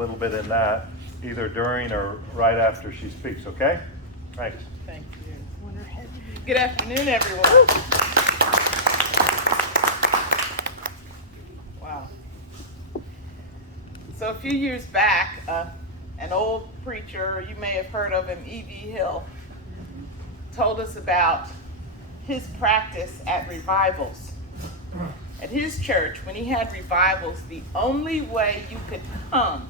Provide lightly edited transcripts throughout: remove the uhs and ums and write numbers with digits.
little bit in that, either during or right after she speaks, okay? Thanks. Thank you. Good afternoon, everyone. Wow. So a few years back, an old preacher, you may have heard of him, E.V. Hill, told us about his practice at revivals. At his church, when he had revivals, the only way you could come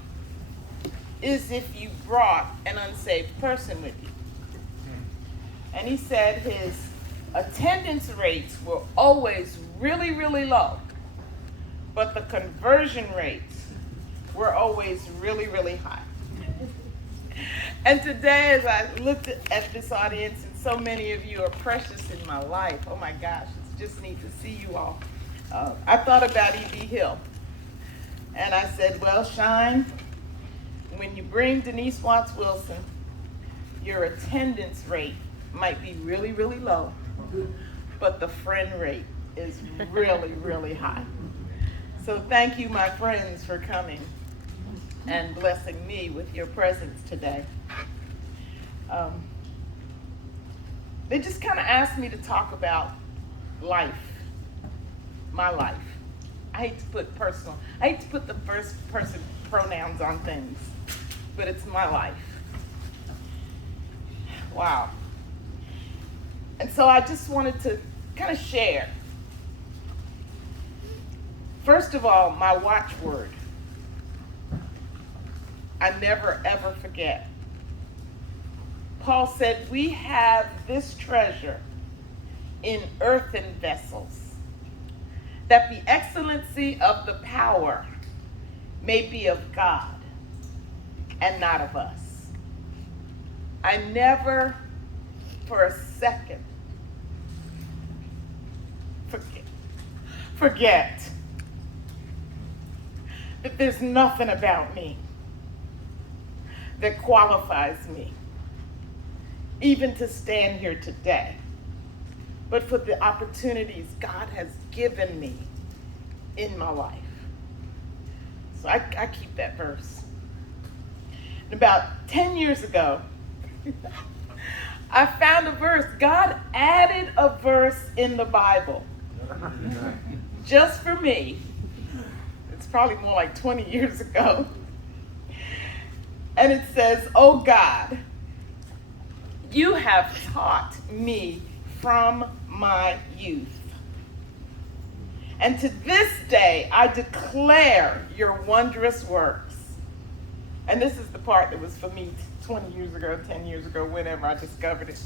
is if you brought an unsaved person with you. And he said his attendance rates were always really, really low, but the conversion rates were always really, really high. And today, as I looked at this audience, and so many of you are precious in my life, oh my gosh, it's just neat to see you all. I thought about E.V. Hill, and I said, well, Shine, when you bring Denise Watts Wilson, your attendance rate might be really, really low, but the friend rate is really, really high. So thank you, my friends, for coming and blessing me with your presence today. They just kind of asked me to talk about life, my life. I hate to put the first person pronouns on things, but it's my life. Wow. And so I just wanted to kind of share. First of all, my watchword. I never ever forget. Paul said, we have this treasure in earthen vessels, that the excellency of the power may be of God and not of us. I never for a second forget that there's nothing about me that qualifies me even to stand here today, but for the opportunities God has given me in my life. So I keep that verse. And about 10 years ago, I found a verse. God added a verse in the Bible just for me. It's probably more like 20 years ago. And it says, oh God, you have taught me from my youth. And to this day, I declare your wondrous works. And this is the part that was for me 20 years ago, 10 years ago, whenever I discovered it.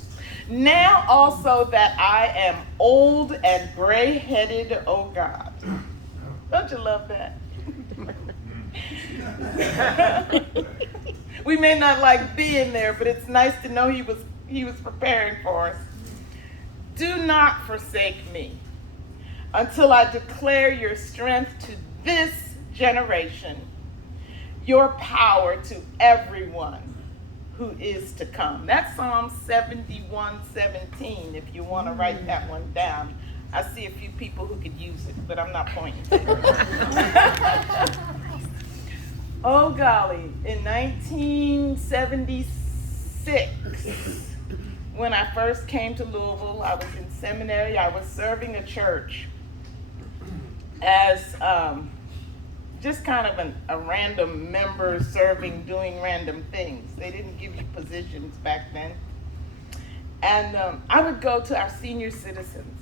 Now also that I am old and gray-headed, oh God. Don't you love that? We may not like being there, but it's nice to know he was preparing for us. Do not forsake me until I declare your strength to this generation, your power to everyone who is to come. That's Psalm 71:17, if you want to write that one down. I see a few people who could use it, but I'm not pointing to it. Oh golly, in 1976, when I first came to Louisville, I was in seminary. I was serving a church as just kind of a random member serving, doing random things. They didn't give you positions back then. And I would go to our senior citizens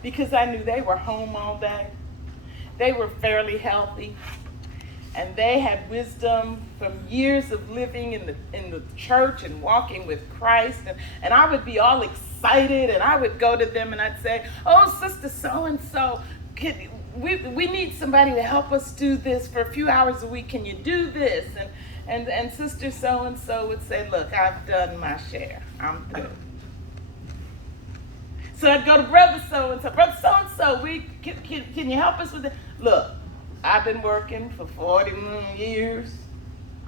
because I knew they were home all day. They were fairly healthy. And they had wisdom from years of living in the church and walking with Christ. And I would be all excited, and I would go to them and I'd say, oh, Sister so-and-so, we need somebody to help us do this for a few hours a week. Can you do this? And Sister so-and-so would say, look, I've done my share. I'm through. So I'd go to Brother so-and-so. Brother so-and-so, can you help us with it? Look, I've been working for 40 years.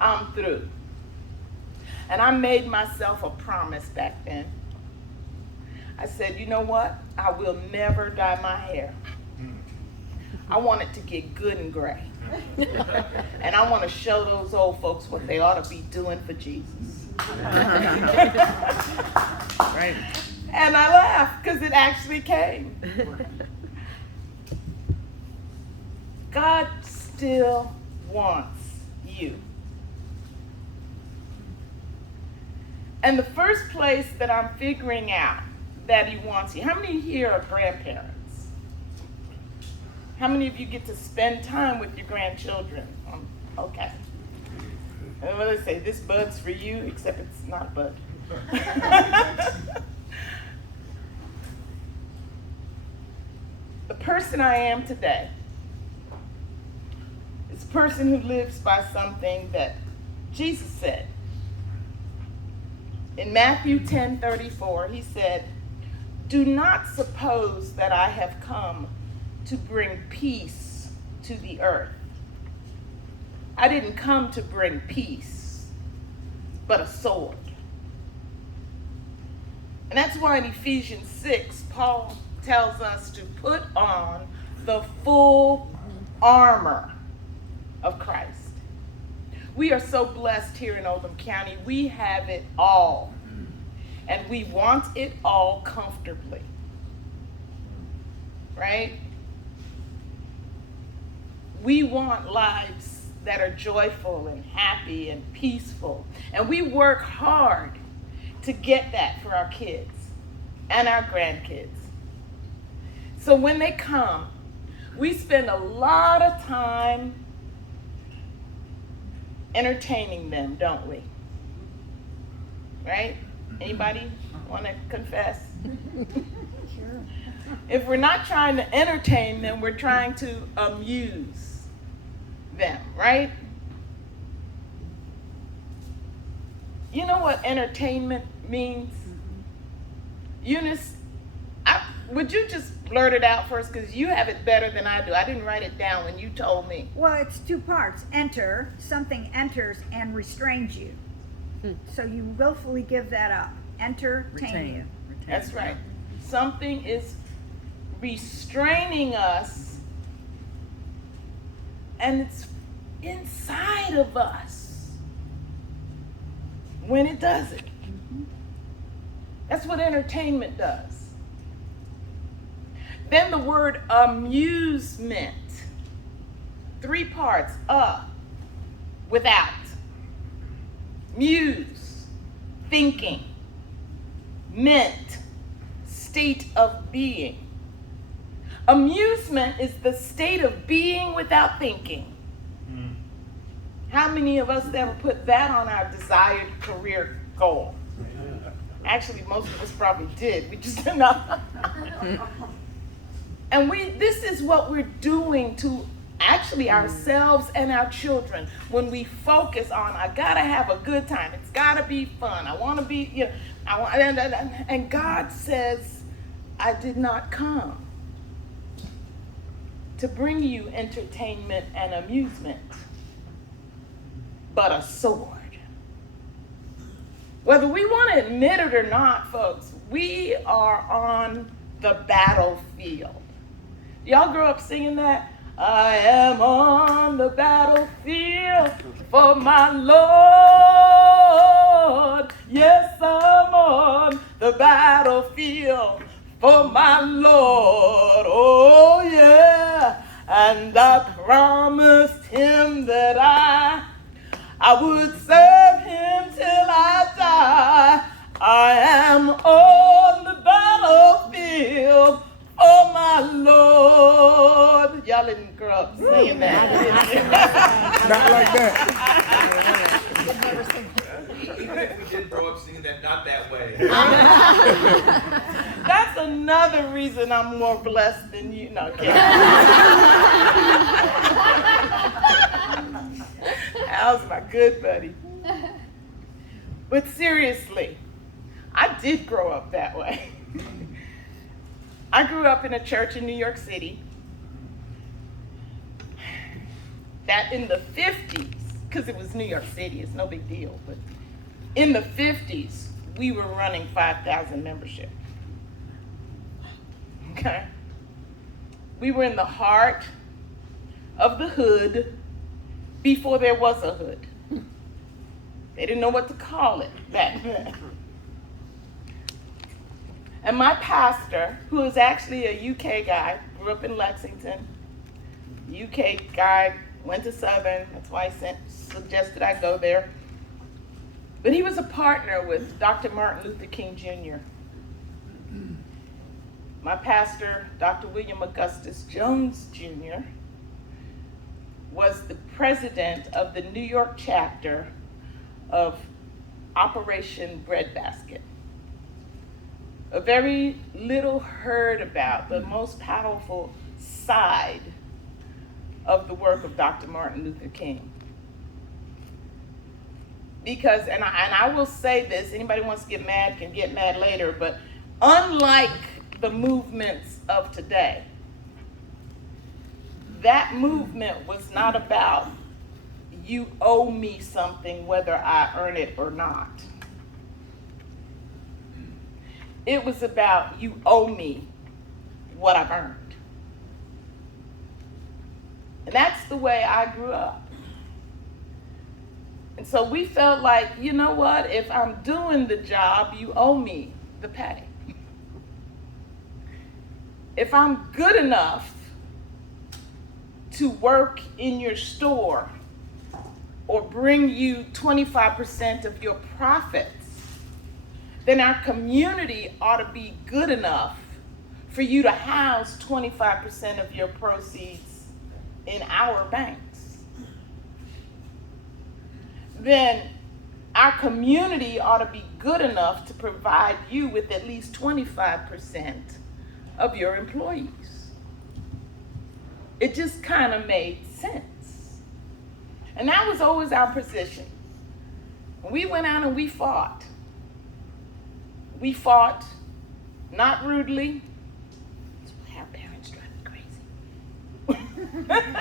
I'm through. And I made myself a promise back then. I said, you know what? I will never dye my hair. I want it to get good and gray. And I want to show those old folks what they ought to be doing for Jesus. Right. And I laughed because it actually came. God still wants you. And the first place that I'm figuring out that he wants you, how many here are grandparents? How many of you get to spend time with your grandchildren? Okay. And what do they say? This bud's for you, except it's not a bud. The person I am today is a person who lives by something that Jesus said. In Matthew 10:34, he said, "Do not suppose that I have come to bring peace to the earth. I didn't come to bring peace, but a sword." And that's why in Ephesians 6, Paul tells us to put on the full armor of Christ. We are so blessed here in Oldham County. We have it all. And we want it all comfortably. Right? We want lives that are joyful and happy and peaceful. And we work hard to get that for our kids and our grandkids. So when they come, we spend a lot of time entertaining them, don't we? Right? Anybody want to confess? Sure. If we're not trying to entertain them, we're trying to amuse them, right? You know what entertainment means? Eunice, would you just blurt it out first? Because you have it better than I do. I didn't write it down when you told me. Well, it's two parts. Enter, something enters and restrains you. So you willfully give that up. Entertain you. That's right. Something is restraining us, and it's inside of us when it does it. That's what entertainment does. Then the word amusement. 3 parts. Without. Muse. Thinking. Ment. State of being. Amusement is the state of being without thinking. How many of us ever put that on our desired career goal? Actually, most of us probably did. We just did not. And this is what we're doing to actually ourselves and our children when we focus on, I gotta have a good time. It's gotta be fun. I want to be, and God says, I did not come to bring you entertainment and amusement, but a sword. Whether we want to admit it or not, folks, we are on the battlefield. Y'all grew up singing that? I am on the battlefield for my Lord. Yes, I'm on the battlefield for my Lord. Oh, yeah. And I promised him that I would serve him till I die. I am on the battlefield for my Lord. Y'all didn't grow up singing that, did you? Not like that. Even if we did grow up singing that, not that way. That's another reason I'm more blessed than you. No, kidding. Al's my good buddy. But seriously, I did grow up that way. I grew up in a church in New York City that in the 50s, because it was New York City, it's no big deal, but in the 50s, we were running 5,000 membership. Okay? We were in the heart of the hood before there was a hood. They didn't know what to call it back then. And my pastor, who is actually a UK guy, grew up in Lexington, UK guy, went to Southern, that's why he suggested I go there. But he was a partner with Dr. Martin Luther King Jr. My pastor, Dr. William Augustus Jones Jr., was the president of the New York chapter of Operation Breadbasket. A very little heard about, the most powerful side of the work of Dr. Martin Luther King. Because, and I will say this, anybody wants to get mad can get mad later, but unlike the movements of today, that movement was not about you owe me something whether I earn it or not. It was about you owe me what I've earned. And that's the way I grew up. And so we felt like, you know what, if I'm doing the job, you owe me the pay. If I'm good enough to work in your store or bring you 25% of your profits, then our community ought to be good enough for you to house 25% of your proceeds in our banks. Then our community ought to be good enough to provide you with at least 25% of your employees. It just kind of made sense. And that was always our position. We went out and we fought. We fought, not rudely. That's why our parents drive me crazy.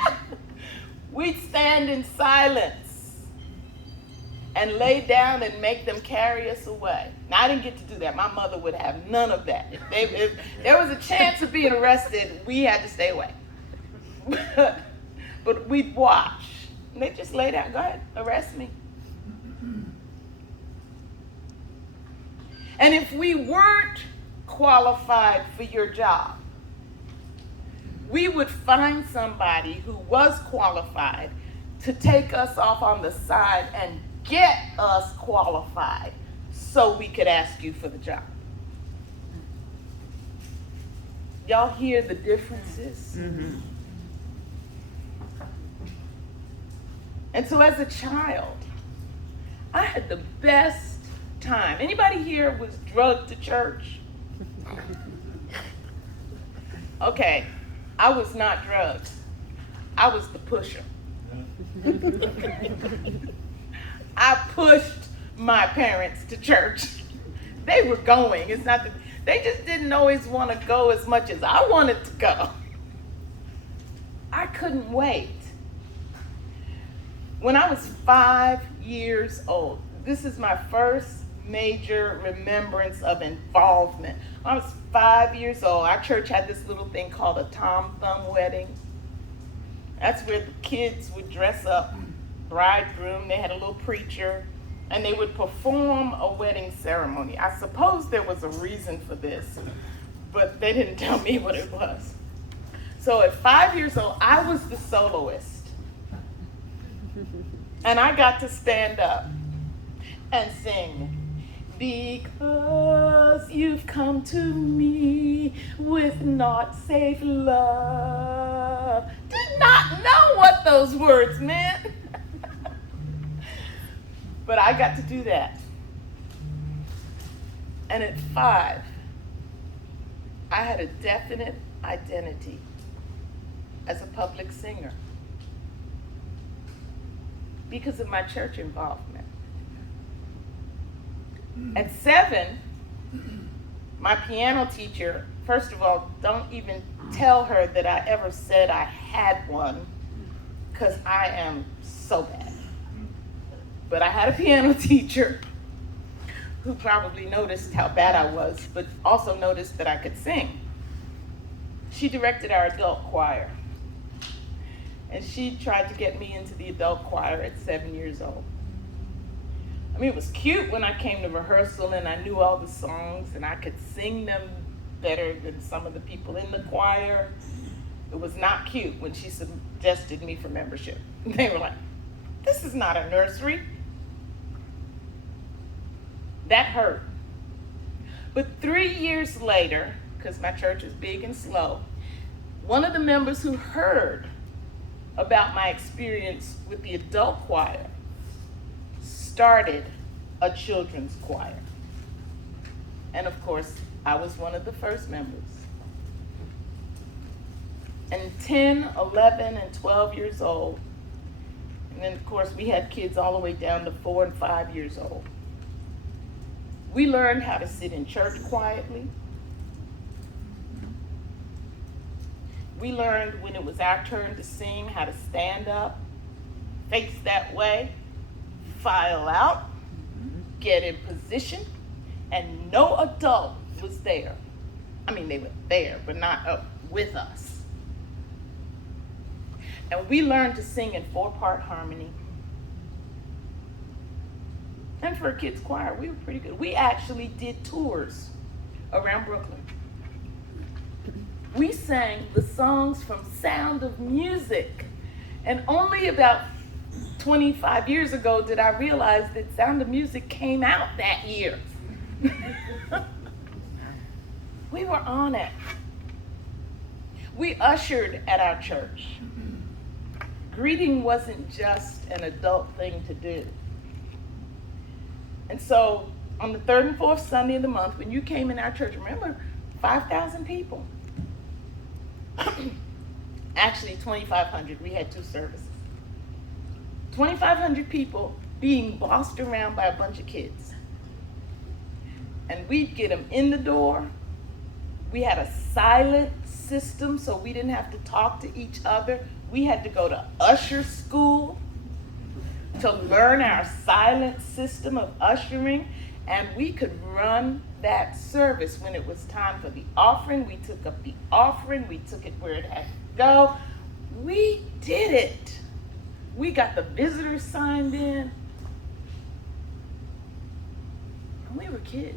We'd stand in silence and lay down and make them carry us away. Now, I didn't get to do that. My mother would have none of that. If there was a chance of being arrested, we had to stay away. But we'd watch. And they just lay down, go ahead, arrest me. And if we weren't qualified for your job, we would find somebody who was qualified to take us off on the side and get us qualified so we could ask you for the job. Y'all hear the differences? Mm-hmm. And so as a child, I had the best time. Anybody here was drugged to church? Okay, I was not drugged. I was the pusher. I pushed my parents to church. They were going. It's not that they just didn't always want to go as much as I wanted to go. I couldn't wait. When I was 5 years old, this is my first major remembrance of involvement. When I was 5 years old, our church had this little thing called a Tom Thumb wedding. That's where the kids would dress up, bridegroom, they had a little preacher, and they would perform a wedding ceremony. I suppose there was a reason for this, but they didn't tell me what it was. So at 5 years old, I was the soloist. And I got to stand up and sing, because you've come to me with naught save love. Did not know what those words meant. But I got to do that. And at 5, I had a definite identity as a public singer because of my church involvement. At 7, my piano teacher, first of all, don't even tell her that I ever said I had one, because I am so bad. But I had a piano teacher who probably noticed how bad I was, but also noticed that I could sing. She directed our adult choir. And she tried to get me into the adult choir at 7 years old. I mean, it was cute when I came to rehearsal and I knew all the songs and I could sing them better than some of the people in the choir. It was not cute when she suggested me for membership. They were like, this is not a nursery. That hurt. But 3 years later, because my church is big and slow, one of the members who heard about my experience with the adult choir started a children's choir. And of course, I was one of the first members. And 10, 11, and 12 years old, and then of course we had kids all the way down to 4 and 5 years old. We learned how to sit in church quietly. We learned when it was our turn to sing how to stand up, face that way, file out, get in position, and no adult was there. I mean, they were there, but not up with us. And we learned to sing in 4-part harmony. And for a kids choir, we were pretty good. We actually did tours around Brooklyn. We sang the songs from Sound of Music. And only about 25 years ago did I realize that Sound of Music came out that year. We were on it. We ushered at our church. Greeting wasn't just an adult thing to do. And so on the 3rd and 4th Sunday of the month, when you came in our church, remember, 5,000 people. Actually, 2,500. We had 2 services. 2,500 people being bossed around by a bunch of kids. And we'd get them in the door. We had a silent system, so we didn't have to talk to each other. We had to go to usher school to learn our silent system of ushering, and we could run that service. When it was time for the offering, we took up the offering, we took it where it had to go. We did it. We got the visitors signed in. And we were kids.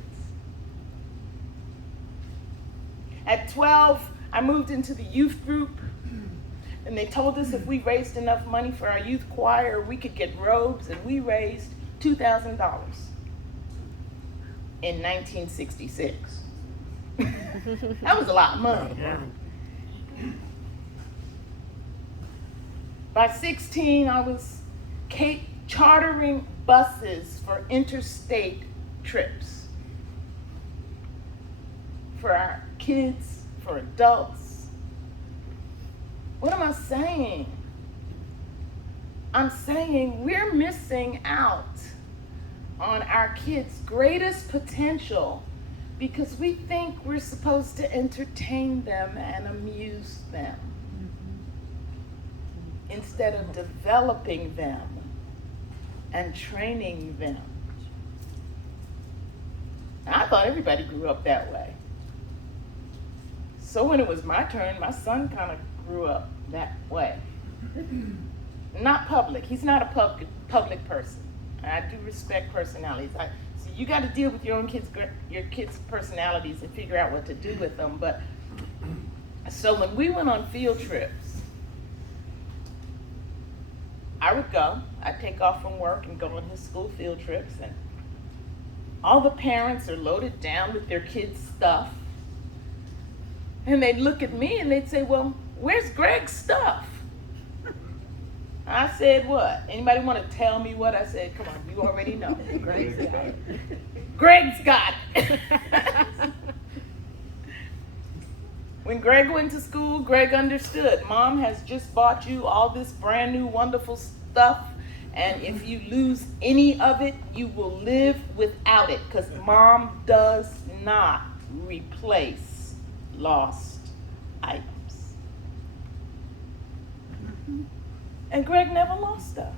At 12, I moved into the youth group, and they told us if we raised enough money for our youth choir, we could get robes, and we raised $2,000 in 1966. That was a lot of money. By 16, I was chartering buses for interstate trips for our kids, for adults. What am I saying? I'm saying we're missing out on our kids' greatest potential because we think we're supposed to entertain them and amuse them instead of developing them and training them. I thought everybody grew up that way. So when it was my turn, my son kind of grew up that way. Not public. He's not a public person. I do respect personalities. So you got to deal with your kids' personalities and figure out what to do with them. But so when we went on field trips, I would go. I'd take off from work and go on his school field trips, and all the parents are loaded down with their kids' stuff. And they'd look at me and they'd say, well, where's Greg's stuff? I said, what? Anybody want to tell me what? I said, come on, you already know. Greg's got it. Greg's got it. When Greg went to school, Greg understood. Mom has just bought you all this brand new wonderful stuff, and if you lose any of it, you will live without it, because Mom does not replace lost items. And Greg never lost stuff.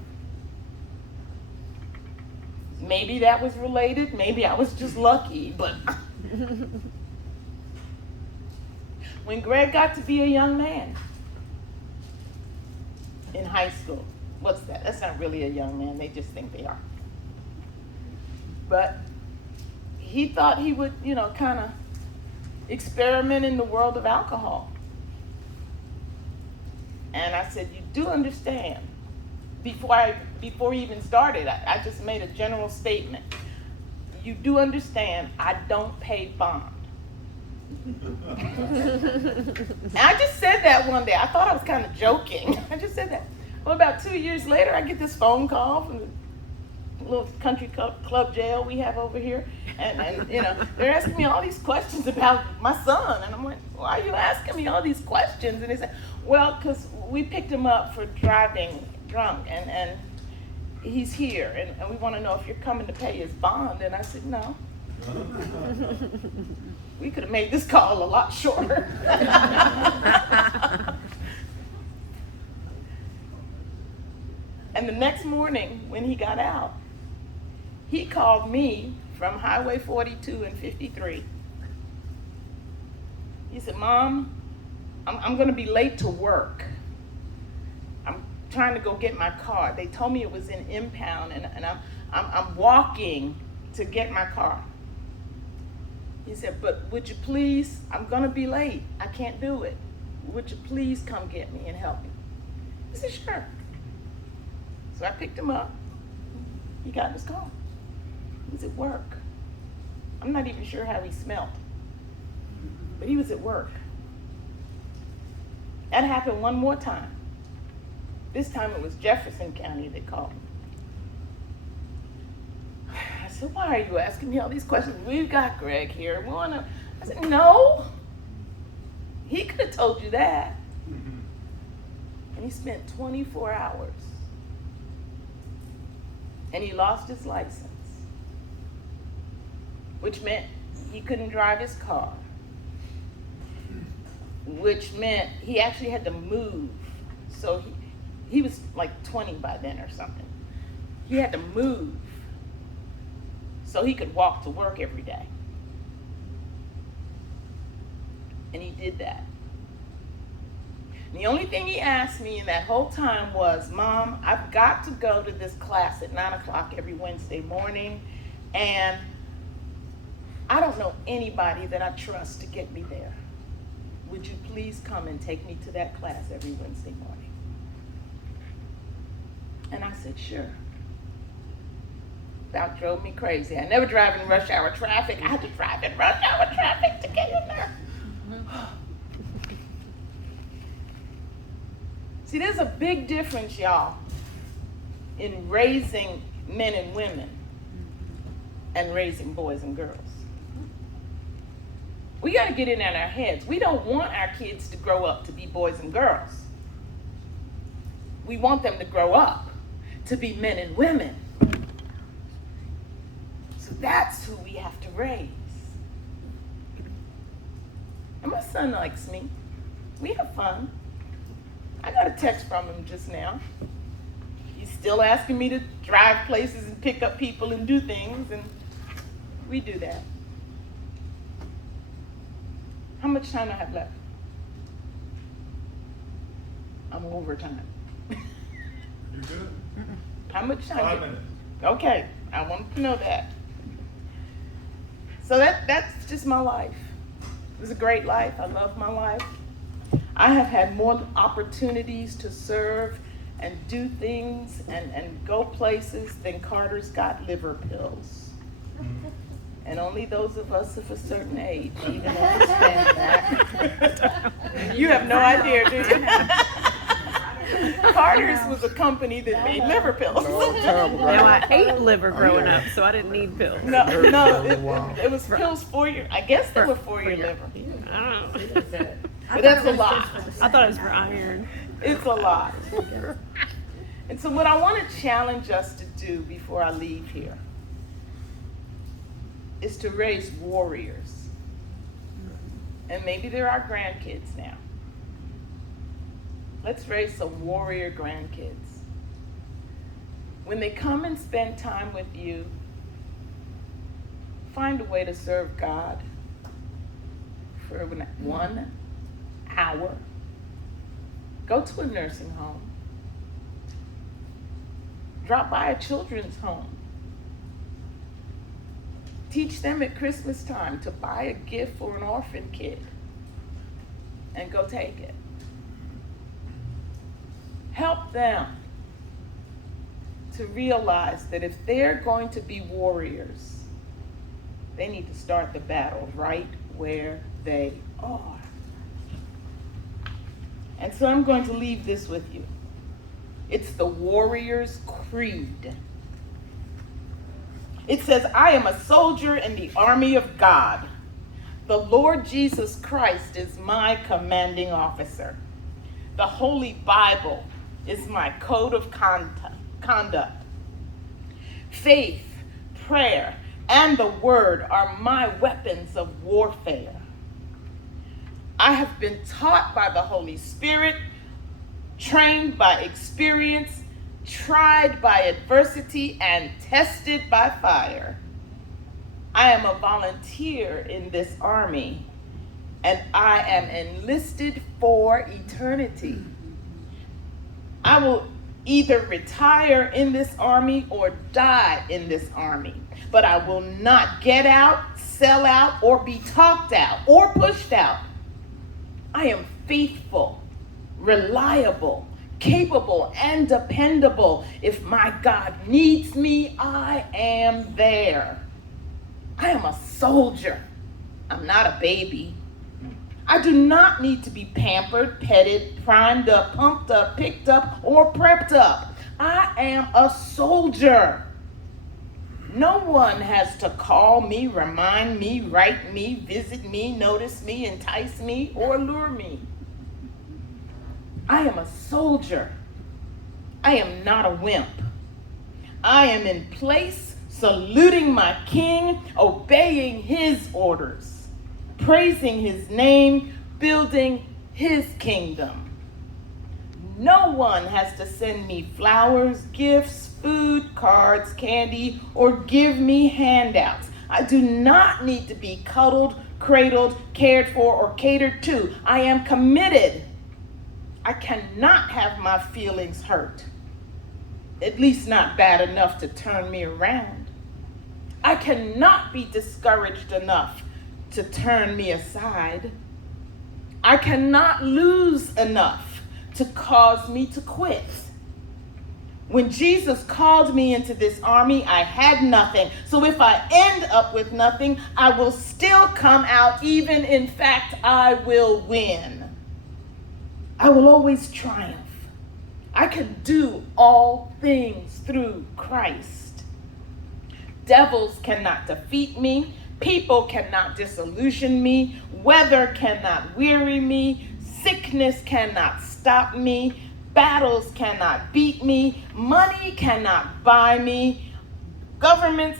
Maybe that was related, maybe I was just lucky, but when Greg got to be a young man, in high school. What's that? That's not really a young man. They just think they are. But he thought he would, kind of experiment in the world of alcohol. And I said, you do understand, before he even started, I just made a general statement. You do understand, I don't pay bond. And I just said that one day. I thought I was kind of joking. I just said that. Well, about 2 years later, I get this phone call from the little country club jail we have over here. And they're asking me all these questions about my son. And I'm like, why are you asking me all these questions? And they said, well, because we picked him up for driving drunk. And he's here. And we want to know if you're coming to pay his bond. And I said, no. We could have made this call a lot shorter. And the next morning, when he got out, he called me from Highway 42 and 53. He said, Mom, I'm going to be late to work. I'm trying to go get my car. They told me it was in impound, and I'm walking to get my car. He said, but would you please, I'm going to be late. I can't do it. Would you please come get me and help me? I said, sure. So I picked him up. He got in his car. He was at work. I'm not even sure how he smelled, but he was at work. That happened one more time. This time it was Jefferson County that called me. I said, why are you asking me all these questions? We've got Greg here. We want to. I said, no. He could have told you that. And he spent 24 hours. And he lost his license, which meant he couldn't drive his car, which meant he actually had to move. So he was like 20 by then or something. He had to move so he could walk to work every day. And he did that. And the only thing he asked me in that whole time was, Mom, I've got to go to this class at 9 o'clock every Wednesday morning, and I don't know anybody that I trust to get me there. Would you please come and take me to that class every Wednesday morning? And I said, sure. That drove me crazy. I never drive in rush hour traffic. I had to drive in rush hour traffic to get in there. See, there's a big difference, y'all, in raising men and women and raising boys and girls. We got to get it in our heads. We don't want our kids to grow up to be boys and girls. We want them to grow up to be men and women. So that's who we have to raise. And my son likes me. We have fun. I got a text from him just now. He's still asking me to drive places and pick up people and do things, and we do that. How much time do I have left? I'm over time. You good? How much time? 5 minutes. Okay, I wanted to know that. So that's just my life. It was a great life. I love my life. I have had more opportunities to serve and do things and go places than Carter's got liver pills. And only those of us of a certain age even understand that. You have no idea, do you? Carter's was a company that made liver pills. No, I ate liver growing up, so I didn't need pills. No, it was pills for your, I guess they were for your liver. I don't know. But that's a lot. I thought it was for iron. It's a lot. And so what I want to challenge us to do before I leave here is to raise warriors. And maybe they're our grandkids now. Let's raise some warrior grandkids. When they come and spend time with you, find a way to serve God for 1 hour. Go to a nursing home. Drop by a children's home. Teach them at Christmas time to buy a gift for an orphan kid and go take it. Help them to realize that if they're going to be warriors, they need to start the battle right where they are. And so I'm going to leave this with you. It's the Warrior's Creed. It says, I am a soldier in the army of God. The Lord Jesus Christ is my commanding officer. The Holy Bible is my code of conduct. Faith, prayer, and the word are my weapons of warfare. I have been taught by the Holy Spirit, trained by experience, tried by adversity, and tested by fire. I am a volunteer in this army, and I am enlisted for eternity. I will either retire in this army or die in this army, but I will not get out, sell out, or be talked out or pushed out. I am faithful, reliable, capable, and dependable. If my God needs me, I am there. I am a soldier. I'm not a baby. I do not need to be pampered, petted, primed up, pumped up, picked up, or prepped up. I am a soldier. No one has to call me, remind me, write me, visit me, notice me, entice me, or lure me. I am a soldier. I am not a wimp. I am in place, saluting my king, obeying his orders, praising his name, building his kingdom. No one has to send me flowers, gifts, food, cards, candy, or give me handouts. I do not need to be cuddled, cradled, cared for, or catered to. I am committed. I cannot have my feelings hurt, at least not bad enough to turn me around. I cannot be discouraged enough to turn me aside. I cannot lose enough to cause me to quit. When Jesus called me into this army, I had nothing. So if I end up with nothing, I will still come out. Even in fact, I will win. I will always triumph. I can do all things through Christ. Devils cannot defeat me. People cannot disillusion me. Weather cannot weary me. Sickness cannot stop me. Battles cannot beat me. Money cannot buy me. Governments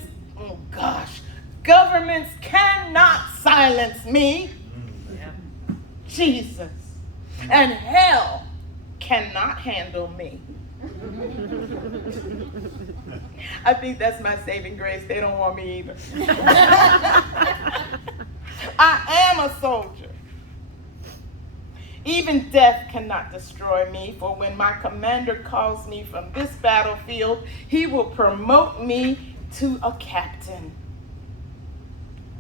cannot silence me. Jesus. And hell cannot handle me. I think that's my saving grace. They don't want me either. I am a soldier. Even death cannot destroy me, for when my commander calls me from this battlefield, he will promote me to a captain.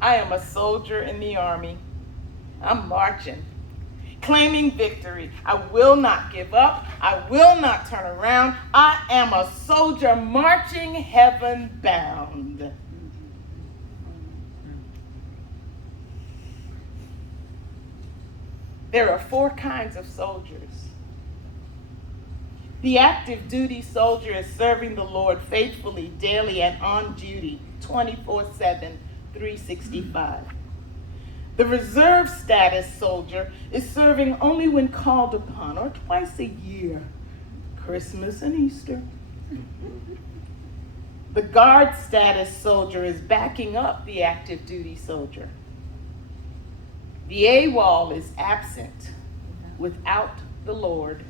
I am a soldier in the army. I'm marching, claiming victory. I will not give up. I will not turn around. I am a soldier marching heaven bound. There are 4 kinds of soldiers. The active duty soldier is serving the Lord faithfully, daily, and on duty, 24/7, 365. The reserve status soldier is serving only when called upon, or twice a year, Christmas and Easter. The guard status soldier is backing up the active duty soldier. The AWOL is absent without the Lord.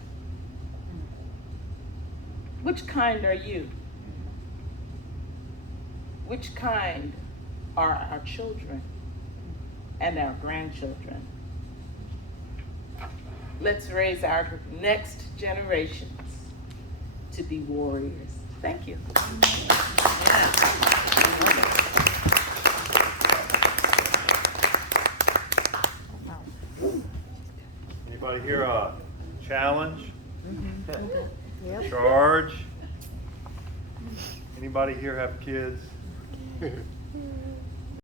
Which kind are you? Which kind are our children and our grandchildren? Let's raise our next generations to be warriors. Thank you. Anybody here a challenge? Charge? Anybody here have kids?